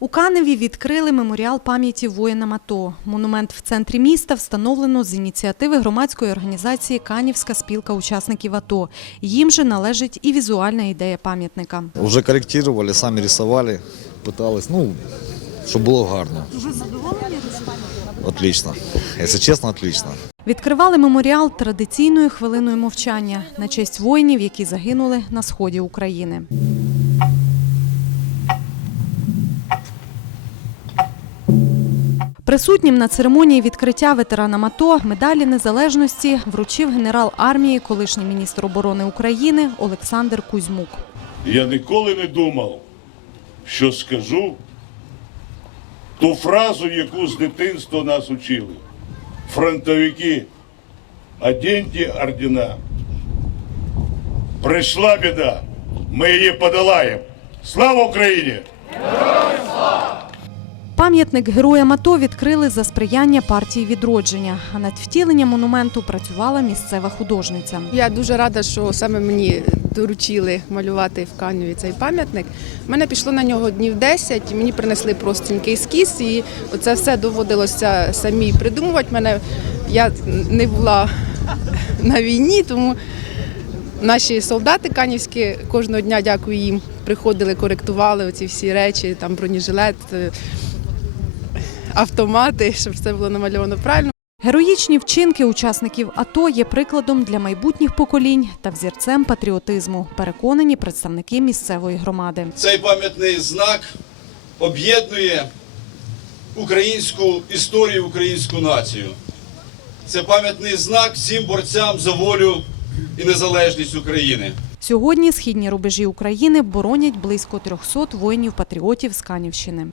У Каневі відкрили меморіал пам'яті воїнам АТО. Монумент в центрі міста встановлено з ініціативи громадської організації Канівська спілка учасників АТО. Їм же належить і візуальна ідея пам'ятника. Уже корректировали, сами рисовали, пытались, ну, чтобы было гарно. Ви задоволені Отлично. Если честно, отлично. Відкривали меморіал традиційною хвилиною мовчання на честь воїнів, які загинули на сході України. Присутнім на церемонії відкриття ветеранам АТО медалі незалежності вручив генерал армії, колишній міністр оборони України Олександр Кузьмук. Я ніколи не думав, що скажу ту фразу, яку з дитинства нас учили. Фронтовики, оденьте ордена. Прийшла біда, ми її подолаємо. Слава Україні! Пам'ятник героям АТО відкрили за сприяння партії відродження. А над втіленням монументу працювала місцева художниця. Я дуже рада, що саме мені доручили малювати в Каневі цей пам'ятник. У мене пішло на нього днів 10, і мені принесли простенький ескіз, і це все доводилося самі придумувати. Мене я не була на війні, тому наші солдати канівські кожного дня, дякую їм, приходили, коректували оці всі речі, там бронежилет, е, автомати, щоб все було намальовано правильно. Героїчні вчинки учасників АТО є прикладом для майбутніх поколінь та взірцем патріотизму, переконані представники місцевої громади. Цей пам'ятний знак об'єднує українську історію, українську націю. Це пам'ятний знак всім борцям за волю і незалежність України. Сьогодні східні рубежі України боронять близько 300 воїнів-патріотів з Канівщини.